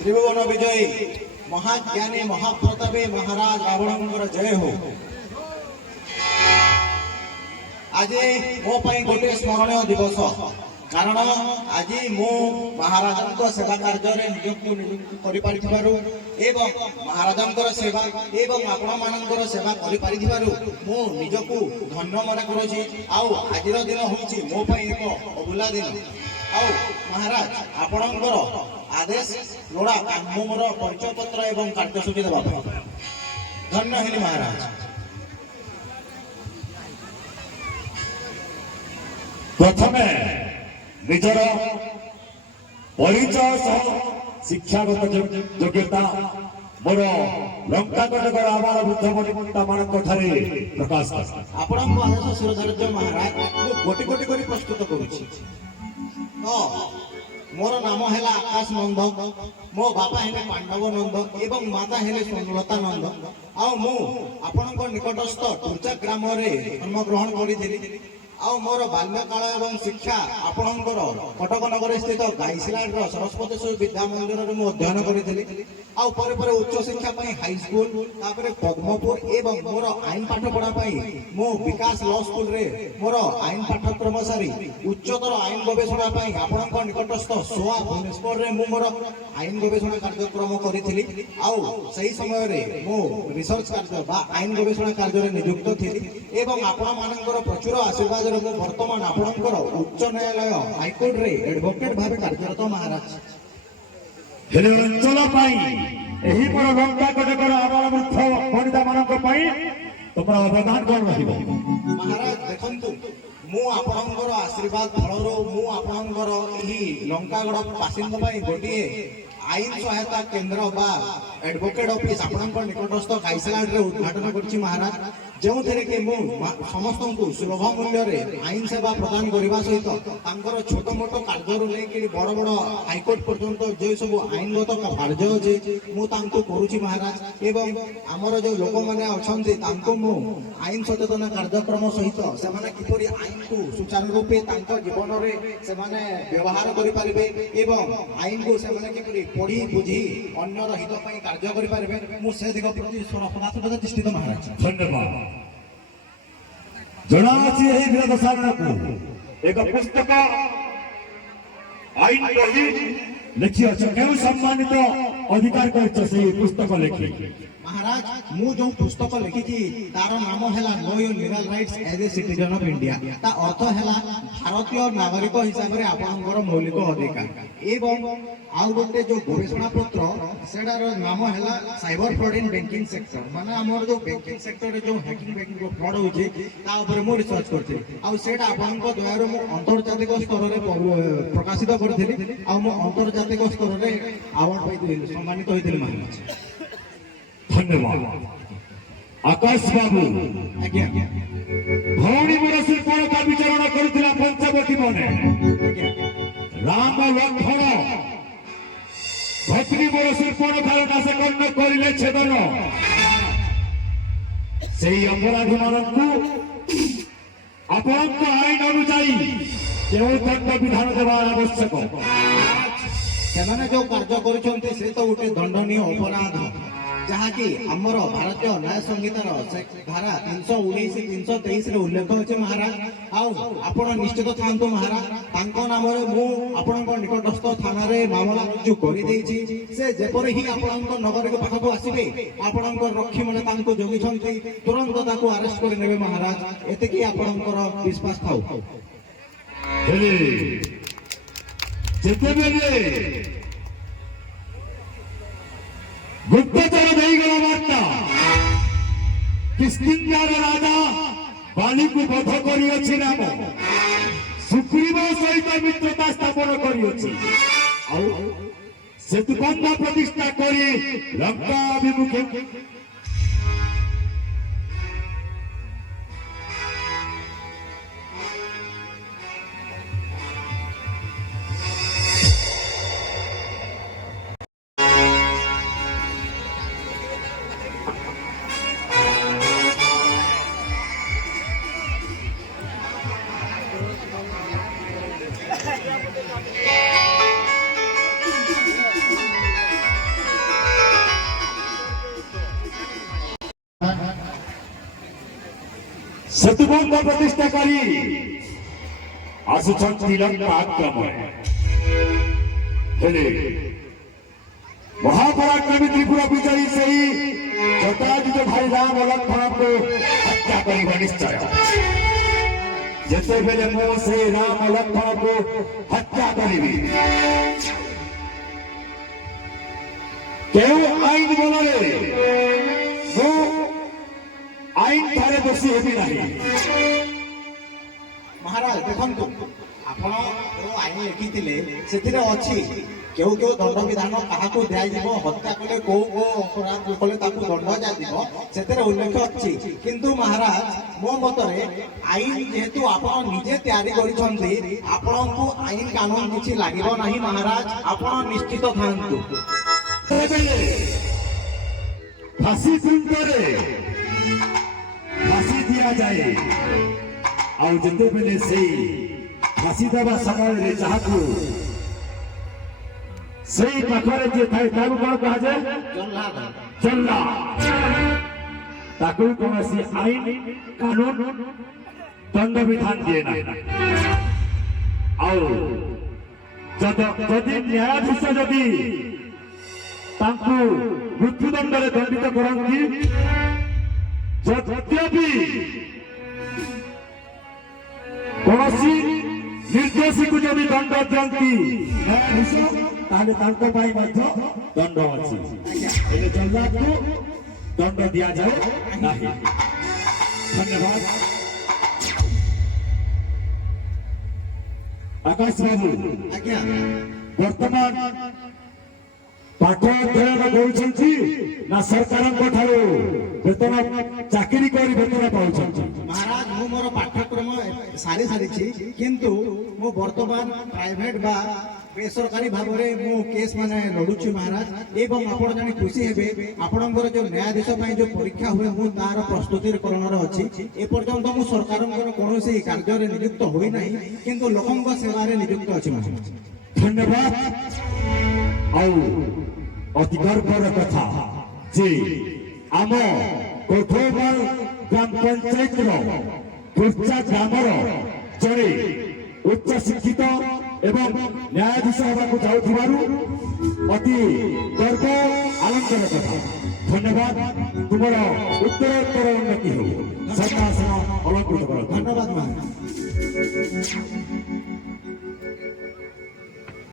त्रिभुवन विजयी महाज्ञानी महाप्रतापी महाराज रावणंकर जय हो। आज मो गोटे स्मरणीय दिवस कारण आज मु महाराजा सेवा कार्य नियुक्त महाराजा सेवा एवं आपण मान सेवा मु निजक धन्य मन करुँची। आज दिन हूँ मो एक अभूला दिन। महाराज आपणकर आदेश लोड़ा मोर परिचय पत्र एवं कार्यसूची देवा धन्य हेली महाराज। प्रथमे निजर परिचय सह शिक्षागत योग्यता मोर लंका कटकर आवार वृद्ध मणिमंता मानक ठारे प्रकाश आपण आदेश शिरोधार्य महाराज गोटी गोटी कर प्रस्तुत करुछि। मोर नाम है आकाश नंद, मो बापा हेले पांडव नंद एवं माता हेले सुनलता नंद। मु आपणक निकटस्थ तुर्चा ग्राम जन्म ग्रहण करी। मोर बाल्यकाल एवं शिक्षा आपणकर कटक नगर स्थित गाईसिलाड सरस्वती विद्या मंदिर में अध्ययन करी। उच्च शिक्षा हाई स्कूल पद्मपुर एवं मोर आईन पाठ पढ़ा मो विकास लॉ स्कूल रे मोर आईन पाठ्यक्रम सारी उच्चतर आईन गवेषणा आपण निकटस्थ सोआ भुवनेश्वर रे मोर आईन गवेषणा कार्यक्रम करी। सही समय रे मो रिसर्च कार्य बा आईन गवेषणा कार्य नियुक्त थी एवं आपण मानकर प्रचुर आशीर्वाद मु वर्तमान आपणकर उच्च न्यायालय हाईकोर्ट रे एडवोकेट भाव कार्यरत महाराज। अंचल लंका कटकर आवार वृद्ध वनिता मानक तुम अवदान कौन रहिबो महाराज? देखंतु मु आपणकर आशीर्वाद फल मु आपणकर एही लंकागड़ बासिंदा गोटे आईन सहायता केंद्र बा एडवोकेट ऑफिस आपणकर निकटस्थ गाईसिलाड रे उद्घाटन करछि महाराज। जो कि समस्त को सुलभ मूल्य आईन सेवा प्रदान करने सहित छोट मोट कार्य नहीं बड़ बड़ हाईकोर्ट पर्यंत जो सब आईनगत कार्य अच्छे मुझे महाराज। एवं आमर जो लोक मैंने अच्छा आईन सचेतन कार्यक्रम सहित से किपरि आईन को सुचारू रूपे जीवन में व्यवहार करें एवं आईन को किपरि पढ़ी बुझी अन्यर हित कार्य करें मुझे दिग प्रति सदा दृष्टि महाराज। धन्यवाद। जनासी विरोध सारण को एक पुस्तक आईन बही लिखी क्यों सम्मानित अधिकार कर पुस्तक लिखी महाराज मु जो पुस्तक लिखी तार नाम है know your legal rights as a citizen of India. ता अर्थ है भारतीय नागरिक हिसाब से आपनकर मौलिक अधिकार एवं आउ गोटे जो गवेषणा पत्र सेडार नाम है cyber fraud in banking sector माने हमर जो बैंकिंग सेक्टर रे जो हैकिंग बैंकिंग फ्रॉड होचे ता ऊपर मु रिसर्च करथि। आ सेडा आपनक द्वारा मु अंतर्जातिक स्तर रे प्रकाशित करथि। आ मु अंतर्जातिक स्तर रे अवार्ड पाइथिल सम्मानित होइथिल महाराज। धन्यवाद। आकाश बाबू आज्ञा भौणी मोर शिल्पण का विचारणा करुथिला पंचवटी मने राम लक्ष्मण भक्ति मोर शिल्पण काल नाश कर्ण करिले छेदन सेही अपराधी मानकु आपनक आईन अनुसारी केवल दंड विधान देवा आवश्यक। सेमाने जो कार्य करिसंते से तो उठे दंडनीय अपराध जहाँकि आमर भारतीय न्याय संहितार धारा 319 323 उल्लेख अच्छे महाराज। आपण निश्चित था महाराज नाम मु निकटस्थ थाना मामला रुजु कर से जेपरी ही आपण नगरिक पाखक आसवे आपण रक्षी मैंने जगी तुरंत अरेस्ट कर ने महाराज। एतिकी आपणकर विश्वास थाउ। गुप्तचर नहीं गला वार्ता किष्किंधार राजा बाली को बध करियछि राम सुग्रीव सहित मित्रता स्थापन करियछि आ सेतुबंध प्रतिष्ठा करी लंका अभिमुखे ସେତୁବନ୍ଧ ପ୍ରତିଷ୍ଠା କରି ଆସୁଛନ୍ତି ଲଙ୍କା ଆକ୍ରମଣରେ। ହେଲେ ମହାପରାକ୍ରମୀ ତ୍ରିପୁର ବିଜୟୀ ସେହି ଜଟାଜୁଟ ଭାଇ ରାମ ଲକ୍ଷ୍ମଣଙ୍କୁ ହତ୍ୟା କରିବ ନିଶ୍ଚୟ। ଯେତେବେଳେ ମୁଁ ସେହି ରାମ ଲକ୍ଷ୍ମଣକୁ ହତ୍ୟା କରିବି, କେଉଁ ଆଇନ ବଳରେ ମୁଁ ଆଇନ ଠାରେ ଦୋଷୀ ହେବି ନାହିଁ। ମହାରାଜ ଦେଖନ୍ତୁ, ଆପଣ ଯୋଉ ଆଇନ ଲେଖିଥିଲେ ସେଥିରେ ଅଛି କେଉଁ କେଉଁ ଦଣ୍ଡ ବିଧାନ କାହାକୁ ଦିଆଯିବ, ହତ୍ୟା କଲେ କୋଉ କୋଉ ଅପରାଧ କଲେ ତାକୁ ଦଣ୍ଡ ଦିଆଯିବ, ସେଥିରେ ଉଲ୍ଲେଖ ଅଛି। କିନ୍ତୁ ମହାରାଜ ମୋ ମତରେ ଆଇନ ଯେହେତୁ ଆପଣ ନିଜେ ତିଆରି କରିଛନ୍ତି, ଆପଣଙ୍କୁ ଆଇନ କାନୁନ କିଛି ଲାଗିବ ନାହିଁ ମହାରାଜ, ଆପଣ ନିଶ୍ଚିତ ଥାଆନ୍ତୁ। ଫାଶୀ ତୁଣ୍ଡରେ ଫାଶୀ ଦିଆଯାଏ, ଆଉ ଯେତେବେଳେ ସେଇ ଫାଶୀ ଦେବା ସମୟରେ ଯାହାକୁ ସେଇ ପାଖରେ ଯିଏ ଥାଏ ତାକୁ କଣ କୁହାଯାଏ? ଜଲ୍ଲା। ତାକୁ କୌଣସି ଆଇନ କାନୁନ ଦଣ୍ଡ ବିଧାନ ଦିଏ ନାହିଁ। ଆଉ ଯଦି ନ୍ୟାୟାଧୀଶ ଯଦି ତାଙ୍କୁ ମୃତ୍ୟୁଦଣ୍ଡରେ ଦଣ୍ଡିତ କରନ୍ତି, ଯଦ୍ୟପି କୌଣସି ନିର୍ଦ୍ଦୋଷୀକୁ ଯଦି ଦଣ୍ଡ ଦିଅନ୍ତି ନ୍ୟାୟାଧୀଶ, ତାହେଲେ ତାଙ୍କ ପାଇଁ ମଧ୍ୟ ଦଣ୍ଡ ଅଛି। ହେଲେ ଜଲ୍ଲାଦକୁ ଦଣ୍ଡ ଦିଆଯାଏ ନାହିଁ। ଧନ୍ୟବାଦ। ଆକାଶ ବାବୁ, ଆଜ୍ଞା ବର୍ତ୍ତମାନ ପାଠ ଅଧ୍ୟୟନ କରୁଛନ୍ତି ନା ସରକାରଙ୍କ ଠାରୁ ବେତନ ଚାକିରି କରି ବେତନ ପାଉଛନ୍ତି? ମହାରାଜ ମୁଁ ମୋର ପାଠ୍ୟକ୍ରମ ସାରିଛି, କିନ୍ତୁ ମୁଁ ବର୍ତ୍ତମାନ ପ୍ରାଇଭେଟ ବା ବେସରକାରୀ ଭାବରେ ମୁଁ କେସ୍ ମାନେ ଲଢୁଛି ମହାରାଜ। ଏବଂ ଆପଣ ଜାଣି ଖୁସି ହେବେ, ଆପଣଙ୍କର ଯୋଉ ନ୍ୟାୟାଧୀଶ ପାଇଁ ଯୋଉ ପରୀକ୍ଷା ହୁଏ ମୁଁ ତାର ପ୍ରସ୍ତୁତିକରଣରେ ଅଛି। ଏପର୍ଯ୍ୟନ୍ତ ମୁଁ ସରକାରଙ୍କର କୌଣସି କାର୍ଯ୍ୟରେ ନିଯୁକ୍ତ ହୋଇନାହିଁ, କିନ୍ତୁ ଲୋକଙ୍କ ସେବାରେ ନିଯୁକ୍ତ ଅଛି ମହାରାଜ। ଧନ୍ୟବାଦ। ଆଉ ଅତି ଗର୍ବର କଥା ଯେ ଆମ କୋଠୋମାଲ ଗ୍ରାମ ପଞ୍ଚାୟତର କୁର୍ଚା ଗ୍ରାମର ଜଣେ ଉଚ୍ଚ ଶିକ୍ଷିତ ଏବଂ ନ୍ୟାୟାଧୀଶ ହେବାକୁ ଯାଉଥିବାରୁ ଅତି ଗର୍ବ ଆନନ୍ଦର କଥା। ଧନ୍ୟବାଦ। ତୁମର ଉତ୍ତରୋତ୍ତର ଉନ୍ନତି ହେଉ। ସନ୍ନ୍ୟାସନ ଅଳଙ୍କୃତ କର। ଧନ୍ୟବାଦ ମହାରାଜ।